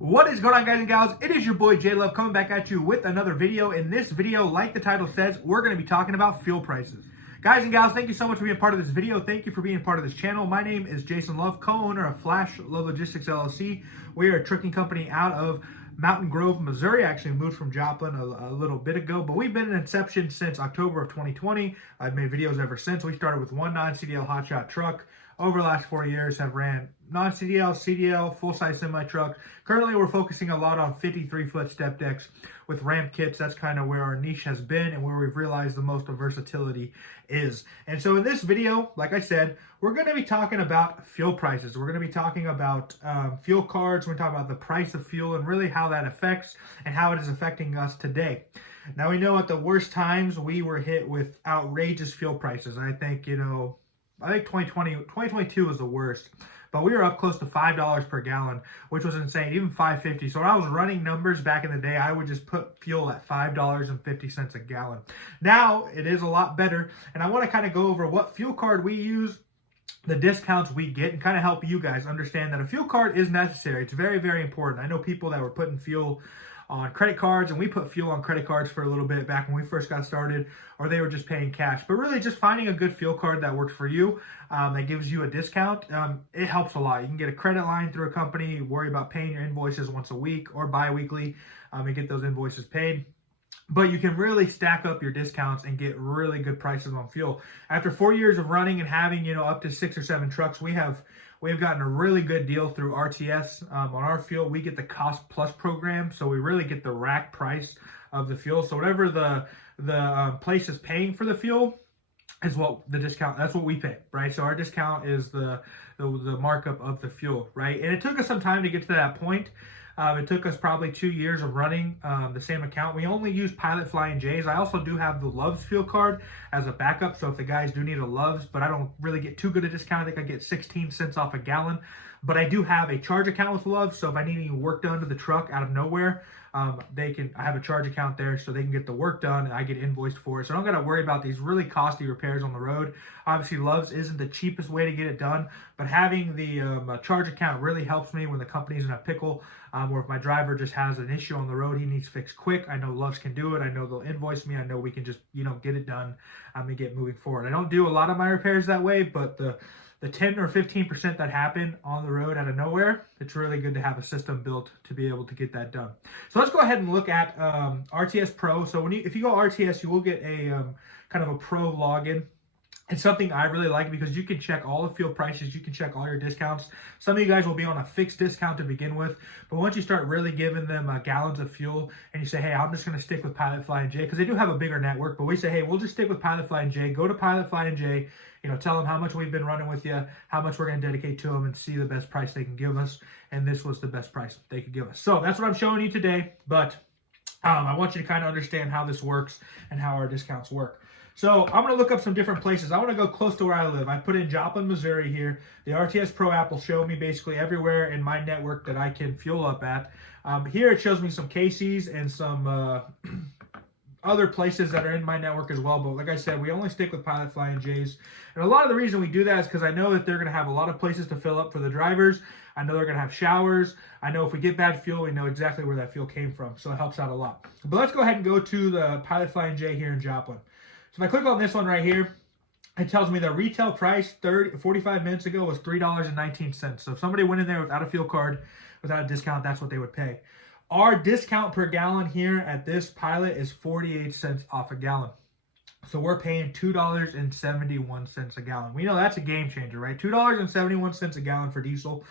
What is going on, guys and gals? It is your boy J-Love coming back at you with another video. In this video, like the title says, we're going to be talking about fuel prices. Guys and gals, thank you so much for being part of this video. Thank you for being part of this channel. My name is Jason Love, co-owner of Flash Love Logistics LLC. We are a trucking company out of Mountain Grove, Missouri. I actually moved from Joplin a little bit ago, but we've been in inception since October of 2020. I've made videos ever since. We started with one non-CDL Hotshot truck. Over the last 4 years, have ran non-CDL, CDL, full-size semi-truck. Currently, we're focusing a lot on 53-foot step decks with ramp kits. That's kind of where our niche has been and where we've realized the most of versatility is. And so in this video, like I said, we're going to be talking about fuel prices. We're going to be talking about fuel cards. We're going to talk about the price of fuel and really how that affects and how it is affecting us today. Now, we know at the worst times, we were hit with outrageous fuel prices. I think, 2022 was the worst, but we were up close to $5 per gallon, which was insane, even $5.50. So when I was running numbers back in the day, I would just put fuel at $5.50 a gallon. Now it is a lot better, and I want to kind of go over what fuel card we use, the discounts we get, and kind of help you guys understand that a fuel card is necessary. It's very, very important. I know people that were putting fuel on credit cards, and we put fuel on credit cards for a little bit back when we first got started, or they were just paying cash. But really just finding a good fuel card that works for you, that gives you a discount, it helps a lot. You can get a credit line through a company, worry about paying your invoices once a week or bi-weekly, and get those invoices paid. But you can really stack up your discounts and get really good prices on fuel. After 4 years of running and having, up to 6 or 7 trucks, we've gotten a really good deal through RTS on our fuel. We get the Cost Plus program, so we really get the rack price of the fuel. So whatever the place is paying for the fuel is what the discount. That's what we pay, right? So our discount is the markup of the fuel, right? And it took us some time to get to that point. It took us probably 2 years of running the same account. We only use Pilot Flying J's. I also do have the Love's fuel card as a backup. So if the guys do need a Love's, but I don't really get too good a discount. I think I get 16 cents off a gallon. But I do have a charge account with Love's. So if I need any work done to the truck out of nowhere, I have a charge account there so they can get the work done and I get invoiced for it. So I don't got to worry about these really costly repairs on the road. Obviously, Love's isn't the cheapest way to get it done, but having the charge account really helps me when the company's in a pickle, or if my driver just has an issue on the road he needs fixed quick. I know Love's can do it. I know they'll invoice me. I know we can just, get it done and get moving forward. I don't do a lot of my repairs that way, but the 10 or 15% that happen on the road out of nowhere, it's really good to have a system built to be able to get that done. So let's go ahead and look at RTS Pro. So if you go RTS, you will get a kind of a pro login. It's something I really like because you can check all the fuel prices. You can check all your discounts. Some of you guys will be on a fixed discount to begin with, but once you start really giving them gallons of fuel and you say, hey, I'm just going to stick with Pilot Flying J, because they do have a bigger network, but we say, hey, we'll just stick with Pilot Flying J. Go to Pilot Flying J, tell them how much we've been running with you, how much we're going to dedicate to them, and see the best price they can give us. And this was the best price they could give us. So that's what I'm showing you today, but I want you to kind of understand how this works and how our discounts work. So I'm going to look up some different places. I want to go close to where I live. I put in Joplin, Missouri here. The RTS Pro app will show me basically everywhere in my network that I can fuel up at. Here it shows me some Casey's and some other places that are in my network as well. But like I said, we only stick with Pilot Flying J's. And a lot of the reason we do that is because I know that they're going to have a lot of places to fill up for the drivers. I know they're going to have showers. I know if we get bad fuel, we know exactly where that fuel came from. So it helps out a lot. But let's go ahead and go to the Pilot Flying J here in Joplin. So if I click on this one right here, it tells me the retail price 45 minutes ago was $3.19. So if somebody went in there without a fuel card, without a discount, that's what they would pay. Our discount per gallon here at this Pilot is 48 cents off a gallon. So we're paying $2.71 a gallon. We know that's a game changer, right? $2.71 a gallon for diesel.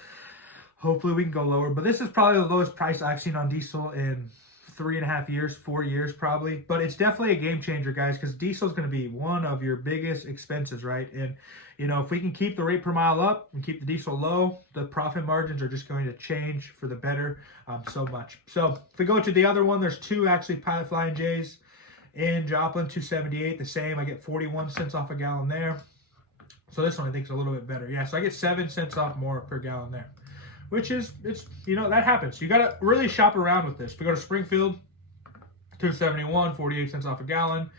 Hopefully we can go lower, but this is probably the lowest price I've seen on diesel in 3.5 years, 4 years probably. But it's definitely a game changer, guys, because diesel is going to be one of your biggest expenses, right? And if we can keep the rate per mile up and keep the diesel low, the profit margins are just going to change for the better so much. So if we go to the other one, there's two actually Pilot Flying J's in Joplin, 278, the same. I get 41 cents off a gallon there. So this one I think is a little bit better. Yeah, so I get 7 cents off more per gallon there, which is, that happens. You got to really shop around with this. If we go to Springfield, 271, 48 cents off a gallon.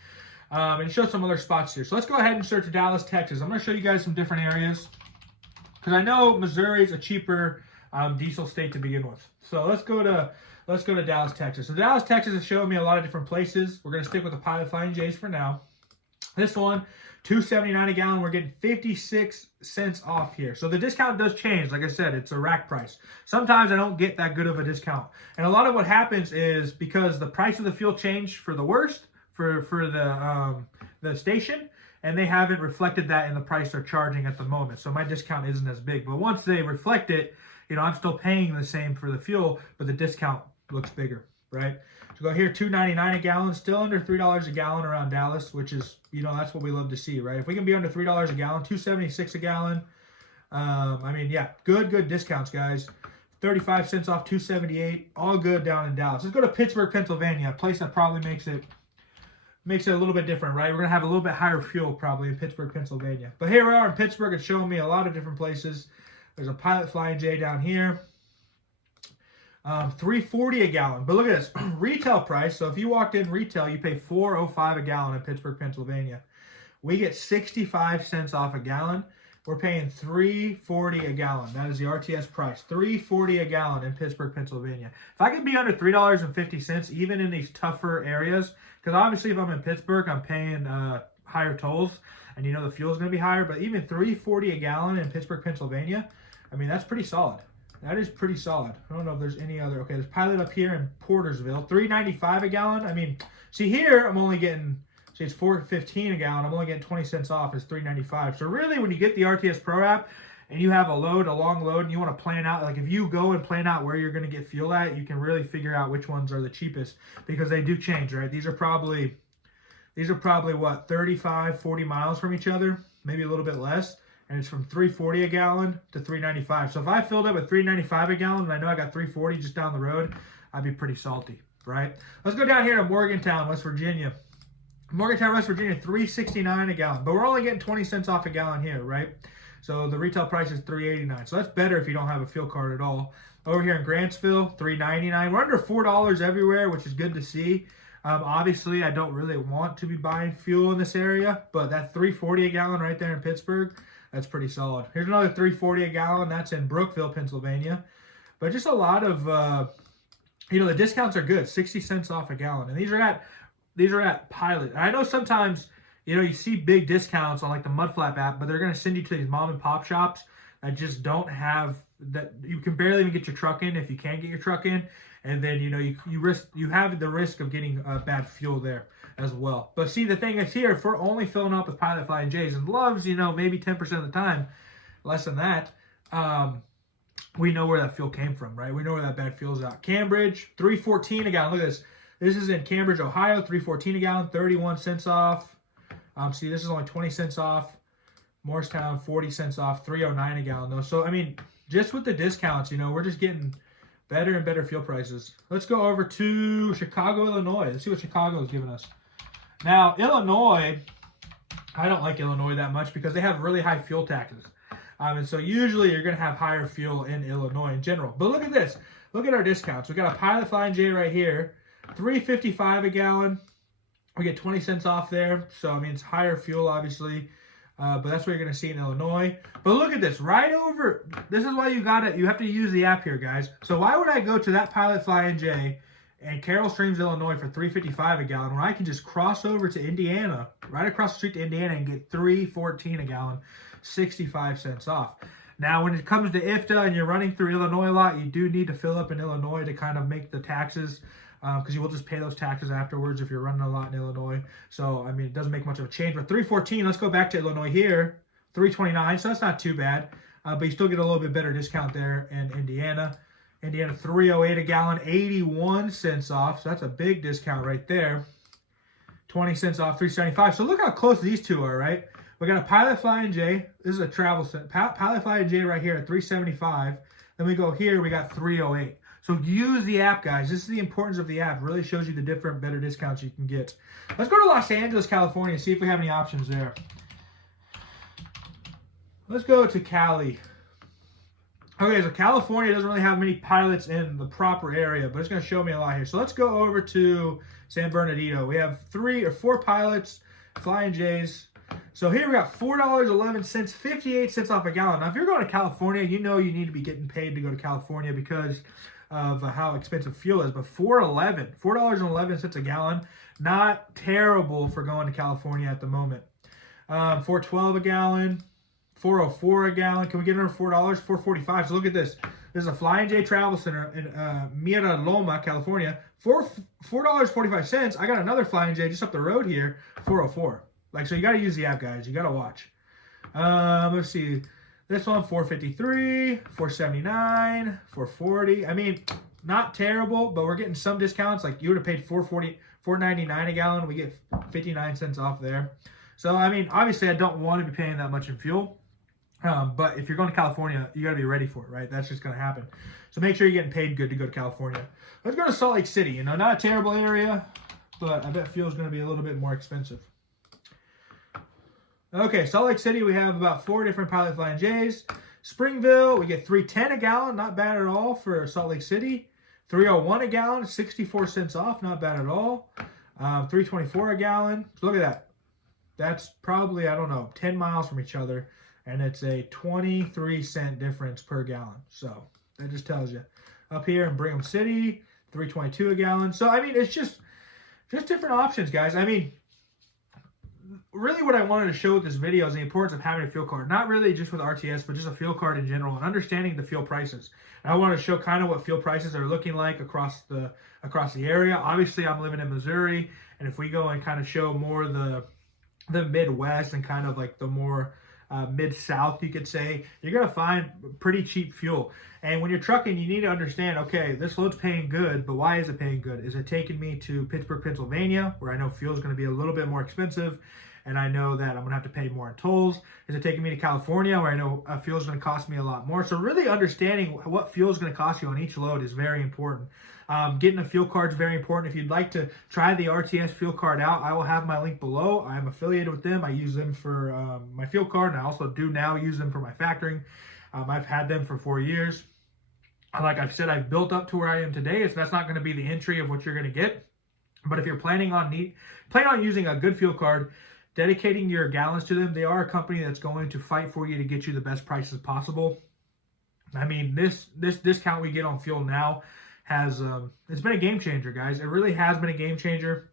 And show some other spots here. So let's go ahead and search Dallas, Texas. I'm going to show you guys some different areas, because I know Missouri is a cheaper diesel state to begin with. So let's go to Dallas, Texas. So Dallas, Texas is showing me a lot of different places. We're going to stick with the Pilot Flying J's for now. This one, $2.79 a gallon. We're getting 56 cents off here. So the discount does change. Like I said, it's a rack price. Sometimes I don't get that good of a discount. And a lot of what happens is because the price of the fuel changed for the worst for the station, and they haven't reflected that in the price they're charging at the moment. So my discount isn't as big. But once they reflect it, you know, I'm still paying the same for the fuel, but the discount looks bigger, right? So go here, $2.99 a gallon, still under $3 a gallon around Dallas, which is, you know, that's what we love to see, right? If we can be under $3 a gallon, $2.76 a gallon. I mean, yeah, good discounts, guys. 35 cents off, $2.78, all good down in Dallas. Let's go to Pittsburgh, Pennsylvania, a place that probably makes it a little bit different, right? We're going to have a little bit higher fuel probably in Pittsburgh, Pennsylvania. But here we are in Pittsburgh. It's showing me a lot of different places. There's a Pilot Flying J down here. $3.40 a gallon. But look at this. Retail price. So if you walked in retail, you pay $4.05 a gallon in Pittsburgh, Pennsylvania. We get 65 cents off a gallon. We're paying $3.40 a gallon. That is the RTS price. $3.40 a gallon in Pittsburgh, Pennsylvania. If I could be under $3.50, even in these tougher areas, because obviously if I'm in Pittsburgh, I'm paying higher tolls, and you know the fuel is going to be higher, but even $3.40 a gallon in Pittsburgh, Pennsylvania, I mean, that's pretty solid. That is pretty solid. I don't know if there's any other. Okay, there's Pilot up here in Portersville. $3.95 a gallon. I mean, see here, I'm only getting, see it's $4.15 a gallon. I'm only getting 20 cents off. It's $3.95. So really, when you get the RTS Pro app and you have a long load, and you want to plan out, like if you go and plan out where you're going to get fuel at, you can really figure out which ones are the cheapest because they do change, right? These are probably what, 35, 40 miles from each other, maybe a little bit less. And it's from $3.40 a gallon to $3.95. So if I filled up at $3.95 a gallon and I know I got $3.40 just down the road, I'd be pretty salty, right? Let's go down here to Morgantown, West Virginia. Morgantown, West Virginia, $3.69 a gallon. But we're only getting 20 cents off a gallon here, right? So the retail price is $3.89. So that's better if you don't have a fuel card at all. Over here in Grantsville, $3.99. We're under $4 everywhere, which is good to see. Obviously, I don't really want to be buying fuel in this area, but that $3.40 a gallon right there in Pittsburgh, that's pretty solid. Here's another $3.40 a gallon. That's in Brookville, Pennsylvania. But just a lot of, you know, the discounts are good. 60 cents off a gallon. And these are at Pilot. And I know sometimes, you know, you see big discounts on like the Mudflap app, but they're going to send you to these mom and pop shops that just don't have, that you can barely even get your truck in if you can get your truck in. And then, you know, you have the risk of getting bad fuel there as well. But see, the thing is here, if we're only filling up with Pilot Flying J's and Loves, you know, maybe 10% of the time, less than that, we know where that fuel came from, right? We know where that bad fuel is at. Cambridge, $3.14 a gallon. Look at this. This is in Cambridge, Ohio, $3.14 a gallon, 31 cents off. See, this is only 20 cents off. Morristown, 40 cents off, $3.09 a gallon though. So, I mean, just with the discounts, you know, we're just getting better and better fuel prices. Let's go over to Chicago, Illinois. Let's see what Chicago is giving us. Now, Illinois, I don't like Illinois that much because they have really high fuel taxes. And so usually you're going to have higher fuel in Illinois in general. But look at this. Look at our discounts. We got a Pilot Flying J right here. $3.55 a gallon. We get 20 cents off there. So, I mean, it's higher fuel, obviously. But that's what you're going to see in Illinois. But look at this. Right over. This is why you have to use the app here, guys. So why would I go to that Pilot Flying J and Carroll Streams, Illinois for $3.55 a gallon when I can just cross over to Indiana, right across the street to Indiana, and get $3.14 a gallon, 65 cents off. Now, when it comes to IFTA and you're running through Illinois a lot, you do need to fill up in Illinois to kind of make the taxes, because you will just pay those taxes afterwards if you're running a lot in Illinois. So, I mean, it doesn't make much of a change. But $3.14, let's go back to Illinois here, $3.29, so that's not too bad. But you still get a little bit better discount there in Indiana. Indiana, $3.08 a gallon, 81 cents off. So that's a big discount right there. 20 cents off, $3.75. So look how close these two are, right? We got a Pilot Flying J. This is a travel set. Pilot Flying J right here at $3.75. Then we go here, we got $3.08. So use the app, guys. This is the importance of the app. It really shows you the different, better discounts you can get. Let's go to Los Angeles, California, and see if we have any options there. Let's go to Cali. Okay, so California doesn't really have many pilots in the proper area, but it's going to show me a lot here. So let's go over to San Bernardino. We have 3 or 4 pilots, Flying J's. So here we got $4.11, 58 cents off a gallon. Now, if you're going to California, you know you need to be getting paid to go to California because of how expensive fuel is. But $4.11 a gallon, not terrible for going to California at the moment. $4.12 a gallon, $4.04 a gallon. Can we get under $4? $4.45. So look at this. This is a Flying J Travel Center in Mira Loma, California. $4.45. I got another Flying J just up the road here, $4.04. Like, so you got to use the app, guys. You got to watch. Let's see. This one, $4.53, $4.79, $4.40. I mean, not terrible, but we're getting some discounts. Like, you would have paid $4.99 a gallon. We get 59 cents off there. So, I mean, obviously, I don't want to be paying that much in fuel. But if you're going to California, you got to be ready for it, right? That's just going to happen. So make sure you're getting paid good to go to California. Let's go to Salt Lake City. You know, not a terrible area, but I bet fuel is going to be a little bit more expensive. Okay, Salt Lake City, we have about 4 different Pilot Flying J's. Springville, we get $3.10 a gallon, not bad at all for Salt Lake City. $3.01 a gallon, 64 cents off, not bad at all. $3.24 a gallon. So look at that. That's probably, I don't know, 10 miles from each other, and it's a 23-cent difference per gallon. So that just tells you. Up here in Brigham City, $3.22 a gallon. So, I mean, it's just different options, guys. I mean, really what I wanted to show with this video is the importance of having a fuel card. Not really just with RTS, but just a fuel card in general and understanding the fuel prices. And I want to show kind of what fuel prices are looking like across the area. Obviously, I'm living in Missouri, and if we go and kind of show more the Midwest and kind of like the more mid-south, you could say, you're going to find pretty cheap fuel. And when you're trucking, you need to understand, okay, this load's paying good, but why is it paying good? Is it taking me to Pittsburgh, Pennsylvania, where I know fuel is going to be a little bit more expensive, and I know that I'm going to have to pay more in tolls? Is it taking me to California, where I know fuel is going to cost me a lot more? So really understanding what fuel is going to cost you on each load is very important. Getting a fuel card is very important. If you'd like to try the RTS fuel card out, I will have my link below. I'm affiliated with them. I use them for my fuel card, and I also do now use them for my factoring. I've had them for 4 years. Like I've said, I've built up to where I am today. So that's not going to be the entry of what you're going to get. But if you're planning on using a good fuel card, dedicating your gallons to them, they are a company that's going to fight for you to get you the best prices possible. I mean, this discount we get on fuel now has it's been a game changer, guys. It really has been a game changer.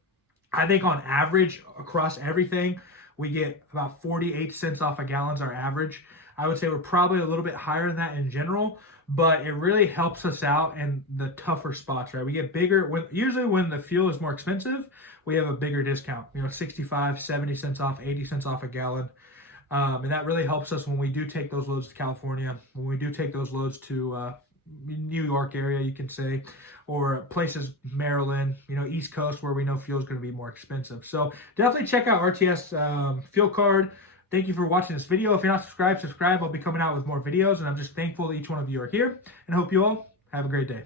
I think on average across everything, we get about 48 cents off a gallon's our average. I would say we're probably a little bit higher than that in general, but it really helps us out in the tougher spots, right? We get bigger usually when the fuel is more expensive, we have a bigger discount, 65, 70 cents off, 80 cents off a gallon. And that really helps us when we do take those loads to California, when we do take those loads to New York area, you can say, or places, Maryland, East Coast, where we know fuel is going to be more expensive. So definitely check out RTS fuel card. Thank you for watching this video. If you're not subscribed, subscribe. I'll be coming out with more videos, and I'm just thankful that each one of you are here, and hope you all have a great day.